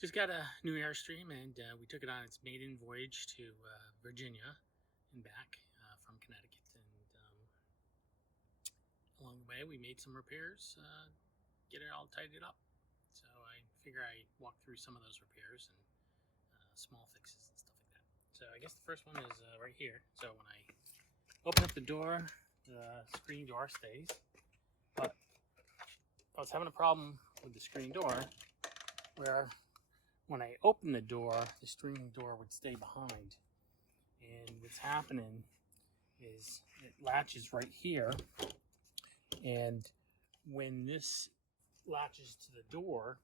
Just got a new Airstream, and we took it on its maiden voyage to Virginia and back from Connecticut. And along the way, we made some repairs, get it all tidied up. So I figure I walk through some of those repairs and small fixes and stuff like that. So I guess the first one is right here. So when I open up the door, the screen door stays. But I was having a problem with the screen door where when I open the door, the screen door would stay behind. And what's happening is it latches right here. And when this latches to the door,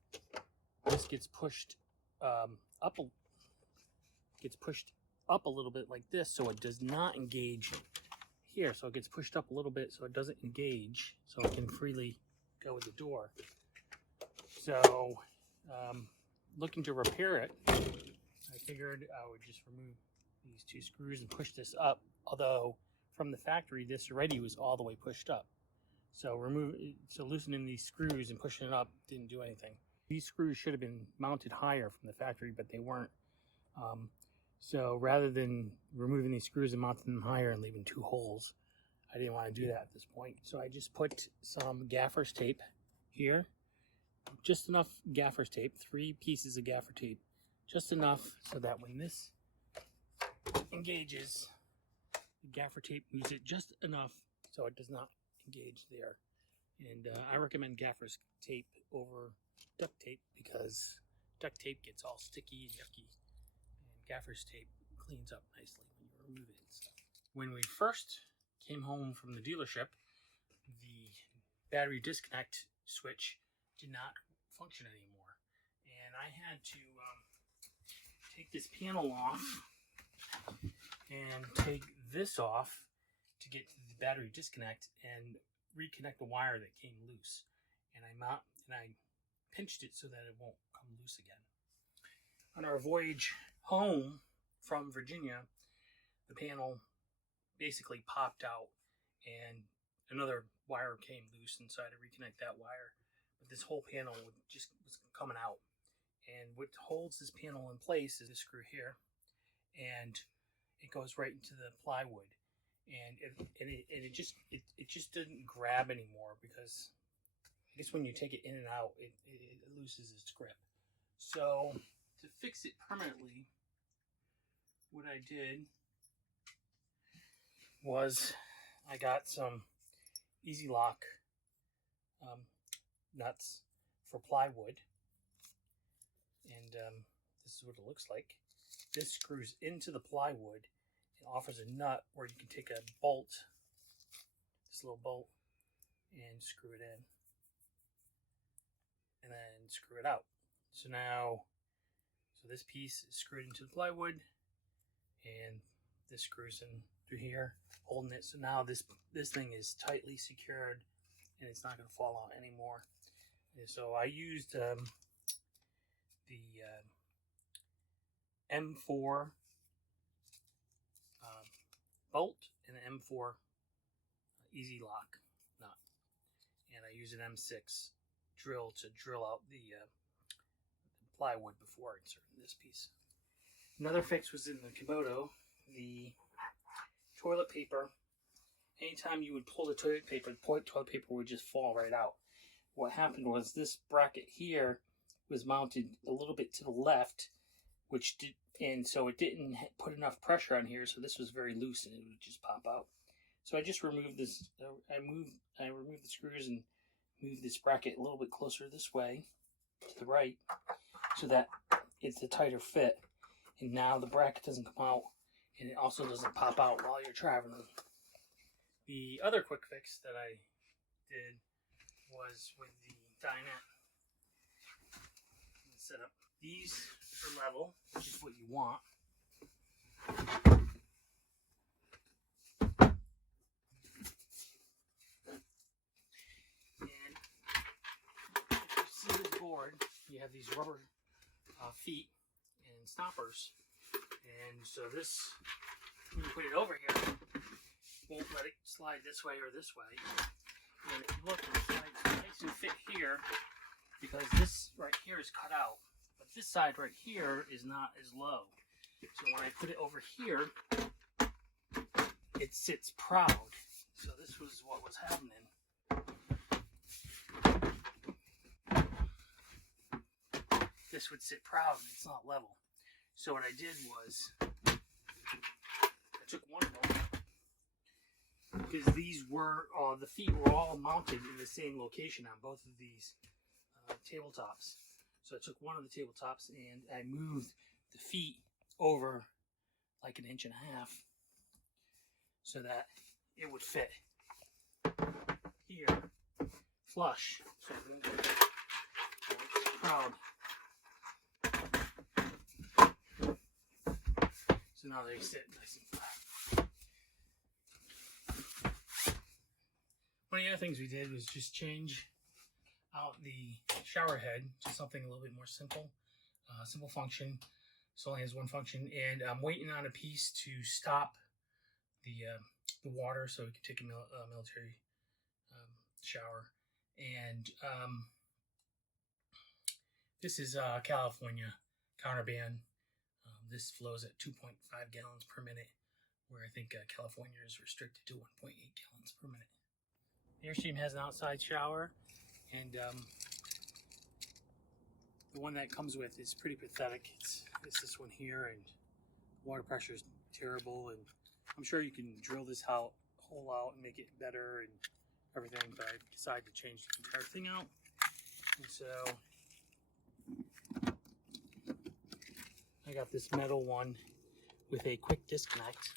this gets pushed up a little bit like this, so it does not engage here. So it gets pushed up a little bit so it doesn't engage, so it can freely go with the door. So looking to repair it, I figured I would just remove these two screws and push this up, although from the factory this already was all the way pushed up. So loosening these screws and pushing it up didn't do anything. These screws should have been mounted higher from the factory, but they weren't. So rather than removing these screws and mounting them higher and leaving two holes, I didn't want to do that at this point. So I just put some gaffer's tape here. Just enough gaffer's tape, 3 pieces of gaffer tape, just enough so that when this engages, the gaffer tape moves it just enough so it does not engage there. And I recommend gaffer's tape over duct tape because duct tape gets all sticky and yucky, and gaffer's tape cleans up nicely when you remove it. So when we first came home from the dealership, the battery disconnect switch did not function anymore, and I had to take this panel off and take this off to get to the battery disconnect and reconnect the wire that came loose. And I pinched it so that it won't come loose again. On our voyage home from Virginia, the panel basically popped out and another wire came loose, and so I had to reconnect that wire. But this whole panel was coming out. And what holds this panel in place is this screw here, and it goes right into the plywood. And it just didn't grab anymore because I guess when you take it in and out, it loses its grip. So to fix it permanently, what I did was I got some Easy Lock nuts for plywood, and this is what it looks like. This screws into the plywood and offers a nut where you can take a bolt, this little bolt, and screw it in, and then screw it out. So this piece is screwed into the plywood, and this screws in through here, holding it. So now this thing is tightly secured, and it's not going to fall out anymore. And so I used the M4 bolt and an M4 Easy Lock nut, and I use an M6 drill to drill out the plywood before inserting this piece. Another fix was in the Kubota, the toilet paper. Anytime you would pull the toilet paper would just fall right out. What happened was this bracket here was mounted a little bit to the left, and so it didn't put enough pressure on here, so this was very loose and it would just pop out. So I just removed this. I removed the screws and moved this bracket a little bit closer this way to the right, so that it's a tighter fit. And now the bracket doesn't come out, and it also doesn't pop out while you're traveling. The other quick fix that I did was with the dinette. Set up these for level, which is what you want. And if you see this board, you have these rubber feet and stoppers. And so this, when you put it over here, won't let it slide this way or this way. And if you look, it slides nice and fit here, because this right here is cut out, but this side right here is not as low. So when I put it over here, it sits proud. So this was what was happening. This would sit proud and it's not level. So what I did was, I took one of them, because these were, the feet were all mounted in the same location on both of these tabletops. So I took one of the tabletops and I moved the feet over like 1.5 inches so that it would fit here flush. So it's proud. So now they sit nice and flat. One of the other things we did was just change out the shower head to something a little bit more simple. Simple function. This only has one function, and I'm waiting on a piece to stop the water so we can take a military shower. And this is California counterband. This flows at 2.5 gallons per minute, where I think California is restricted to 1.8 gallons per minute. Airstream has an outside shower, and the one that comes with is pretty pathetic. It's this one here, and water pressure is terrible, and I'm sure you can drill this hole out and make it better and everything, but I decided to change the entire thing out. And so I got this metal one with a quick disconnect.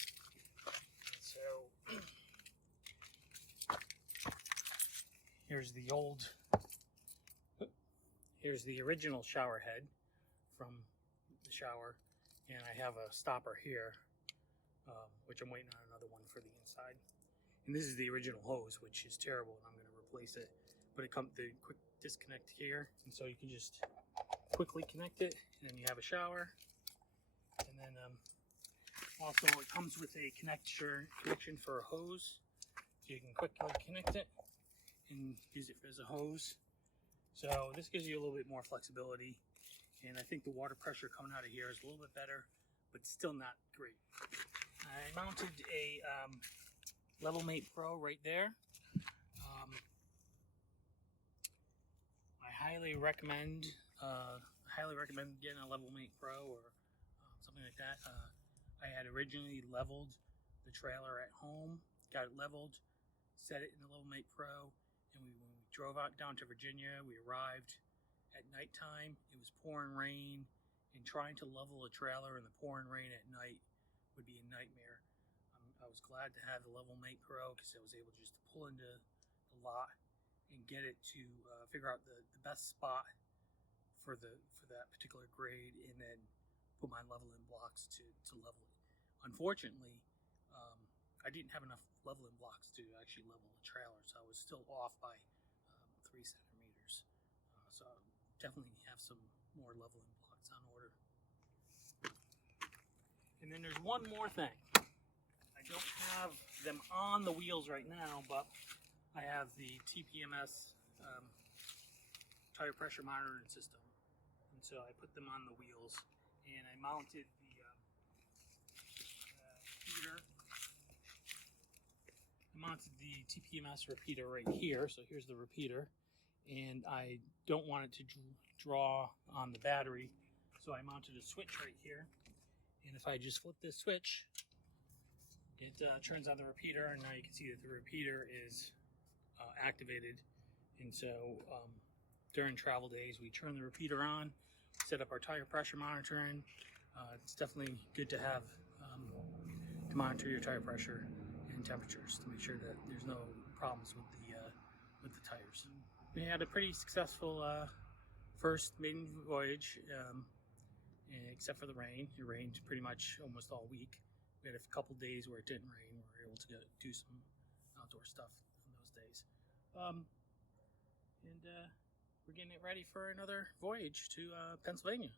So here's the original shower head from the shower, and I have a stopper here, which I'm waiting on another one for the inside. And this is the original hose, which is terrible, and I'm going to replace it. But it comes the quick disconnect here, and so you can just quickly connect it, and then you have a shower. And then also it comes with a connection for a hose, so you can quickly connect it and use it as a hose. So this gives you a little bit more flexibility, and I think the water pressure coming out of here is a little bit better, but still not great. I mounted a Level Mate Pro right there. I highly recommend getting a Level Mate Pro or something like that. I had originally leveled the trailer at home, got it leveled, set it in the Level Mate Pro, and when we drove out down to Virginia, we arrived at nighttime. It was pouring rain, and trying to level a trailer in the pouring rain at night would be a nightmare. I was glad to have the Level Mate Pro because I was able just to pull into the lot and get it to figure out the best spot for that particular grade, and then put my leveling blocks to level it. Unfortunately, I didn't have enough leveling blocks to actually level the trailer, so I was still off by 3 centimeters. So I definitely have some more leveling blocks on order. And then there's one more thing. I don't have them on the wheels right now, but I have the TPMS tire pressure monitoring system. And so I put them on the wheels, and I mounted the repeater. I mounted the TPMS repeater right here. So here's the repeater, and I don't want it to draw on the battery, so I mounted a switch right here. And if I just flip this switch, it turns on the repeater, and now you can see that the repeater is activated. And so during travel days, we turn the repeater on, set up our tire pressure monitoring. It's definitely good to have to monitor your tire pressure and temperatures to make sure that there's no problems with the tires. We had a pretty successful first maiden voyage, except for the rain. It rained pretty much almost all week. We had a couple days where it didn't rain. We were able to do some outdoor stuff in those days. And we're getting it ready for another voyage to Pennsylvania.